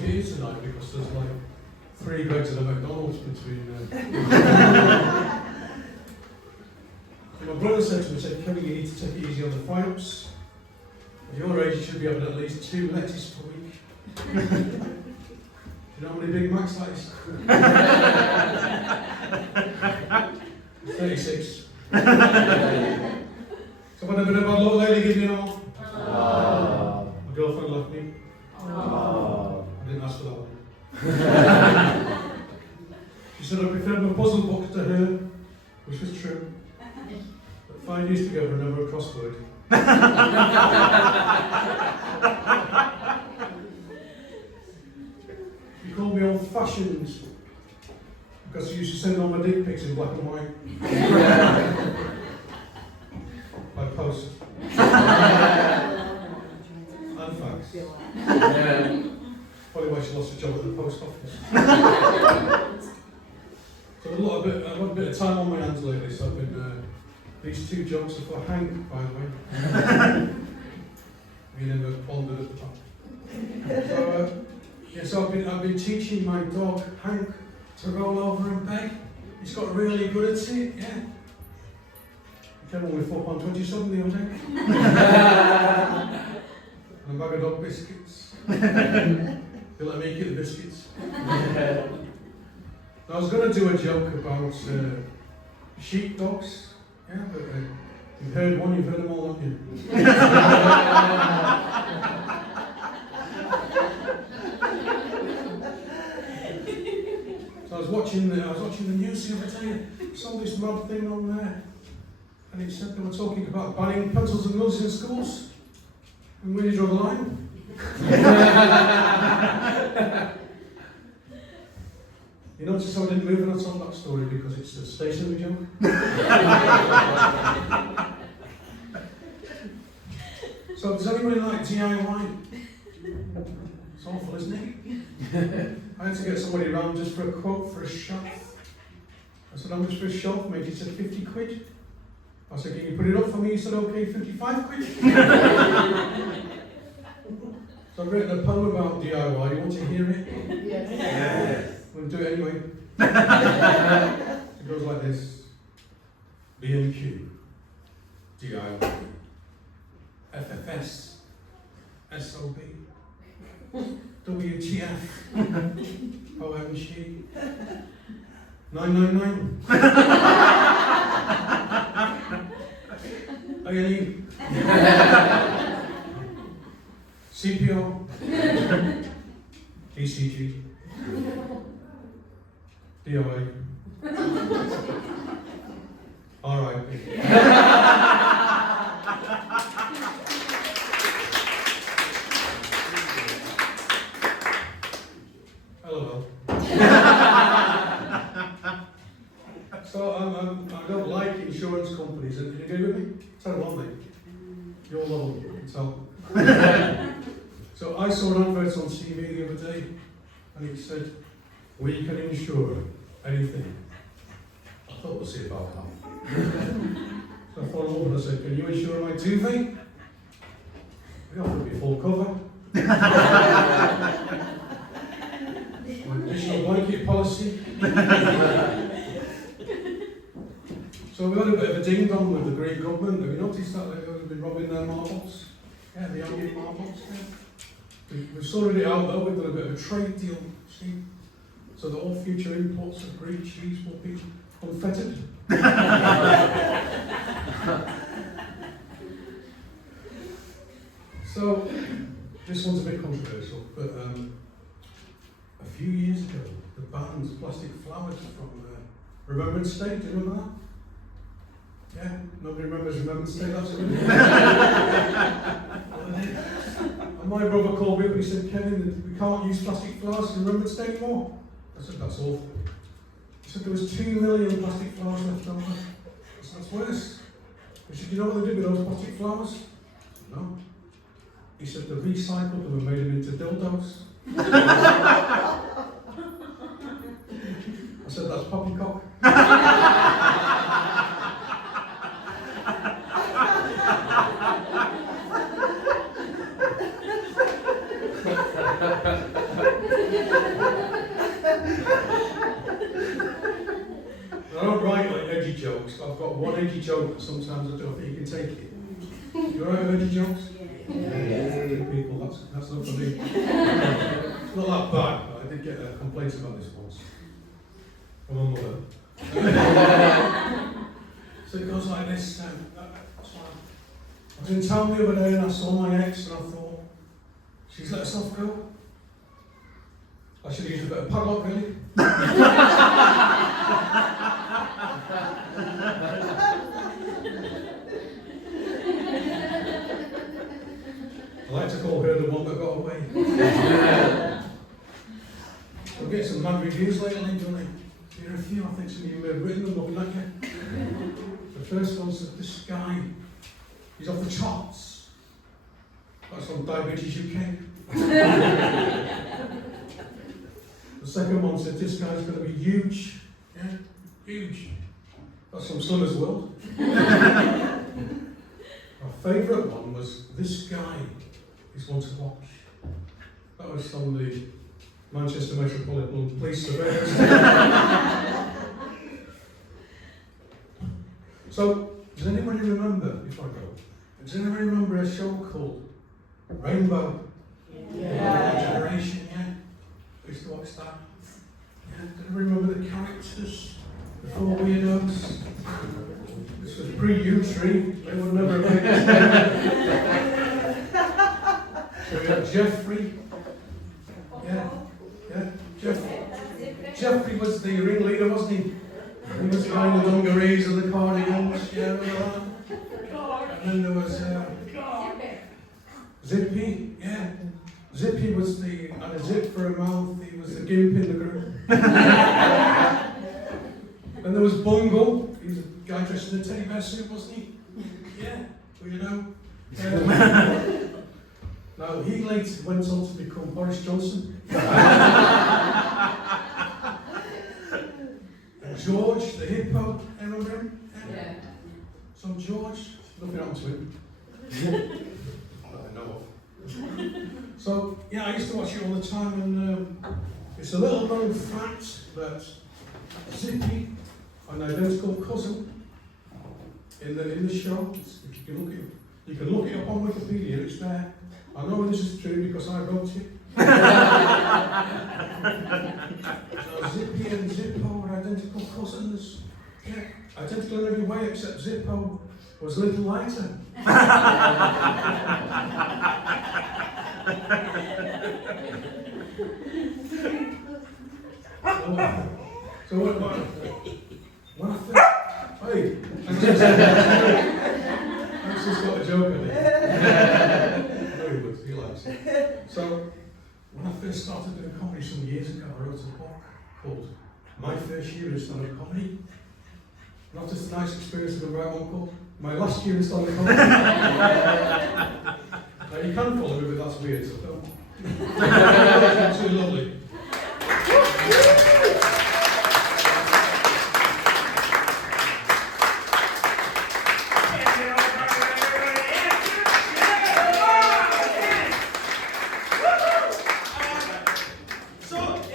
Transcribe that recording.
to get here tonight because there's like 3 bags of the McDonald's between My brother said to me, Kevin, you need to take it easy on the fry-ups. At your age, you should be having at least 2 lettuce per week. You know how many Big Macs that is? 36. So when I've been about a little lady, give me an all. My girlfriend left me. I didn't ask for that one. She said I preferred my puzzle book to her, which was true. But 5 years together and never a crossword. She called me old-fashioned because she used to send all my dick pics in black and white. By post. And fax. Probably why she lost her job at the post office. So I've had a bit of time on my hands lately, so I've been, these 2 jokes are for Hank, by the way. We never pondered at the top. So I've been teaching my dog, Hank, to roll over and beg. He's got really good at it, yeah. He came on with £4.27 the other day. And a bag of dog biscuits. They let me get the biscuits. I was going to do a joke about sheepdogs, yeah, but you've heard one, you've heard them all, haven't you? So I was watching the news the other day. Saw this mad thing on there, and it said they were talking about banning pencils and noses in schools. And where do you draw the line? You notice how I didn't move when I told that story because it's a stationary joke? So does anybody like DIY? It's awful, isn't it? I had to get somebody around just for a quote for a shelf. I said, how much for a shelf, mate? He said, 50 quid. I said, can you put it up for me? He said, okay, 55 quid. So I've written a poem about DIY. You want to hear it? Yes. We'll do it anyway. It goes like this. B&Q, DIY, FFS, SOB, WTF, OMG, 999, A&E, CPO, ECG, DOA, RIP. LOL. So I don't like insurance companies. And you agree with me? Terrible, aren't they? Your level, you can tell. So I saw an advert on TV the other day, and it said, we can insure anything. I thought we'll see about that. So I phoned up and I said, can you insure my duvet? They offered me full cover. My additional blanket policy. So we had a bit of a ding-dong with the Greek government. Have you noticed that they've been robbing their marbles? Yeah, the Onion marbles. Yeah. We've sorted it out though. We've done a bit of a trade deal. See? So that all future imports of Greek cheese will be unfettered. So, this one's a bit controversial, but a few years ago, they banned plastic flowers from Remembrance Day. Do you remember that? Yeah? Nobody remembers Remembrance Day, that's good. And my brother called me up and he said, Kevin, we can't use plastic flowers for Remembrance Day anymore. I said, that's awful. He said, there was 2 million plastic flowers left over. I said, that's worse. He said, you know what they did with those plastic flowers? No. He said, they recycled them and made them into dildos. I said, that's poppycock. got one edgy joke that sometimes I don't think you can take it. You alright with edgy jokes? Yeah. People, that's not for me. It's not that bad, but I did get a complaint about this once from my mother. So it goes like this. I was in town the other day and I saw my ex and I thought, she's let herself go. I should have used a bit of padlock, really. I like to call her the one that got away. We'll get some mad reviews later, don't we? There are a few, I think some of you may have written them, looking at you. The first one said, this guy, he's off the charts. That's from Diabetes UK. The second one said, this guy's going to be huge. Yeah, huge. That's from Slimmer's World. My favourite one was, this guy is one to watch. That was from the Manchester Metropolitan Police Surveillance. So, does anybody remember, before I go, does anybody remember a show called Rainbow? Yeah. Generation, yeah? I used to watch that. Yeah. Do you remember the characters? The four weirdos? This was pre-U-Tree. They would never have made this. So we had Jeffrey. Yeah. Yeah. Jeffrey was the ringleader, wasn't he? He was behind the dungarees and the cardigans. Yeah, remember that? And then there was Zippy. Yeah. Zippy was had a zip for a mouth, he was the gimp in the group. Then there was Bungle, he was a guy dressed in a teddy bear suit, wasn't he? Yeah, well, you know. Now, he later went on to become Boris Johnson. And George, the hippo, remember him? Yeah. So George, nothing happened to him. That I know of. So, yeah, I used to watch it all the time, and it's a little known fact that Zippy, an identical cousin, in the show, you can look it up on Wikipedia, it's there. I know this is true because I wrote it. So Zippy and Zippo were identical cousins. Yeah, identical in every way except Zippo was a little lighter. So what when I think, hey, I've just got a joke in it. Very good, he likes it. So when I first started doing comedy some years ago, I wrote a book called My First Year in Stand-Up Comedy. Not just a nice experience of a right uncle, my last year in stand-up comedy. Now you can follow me, but that's weird, so don't. Too lovely.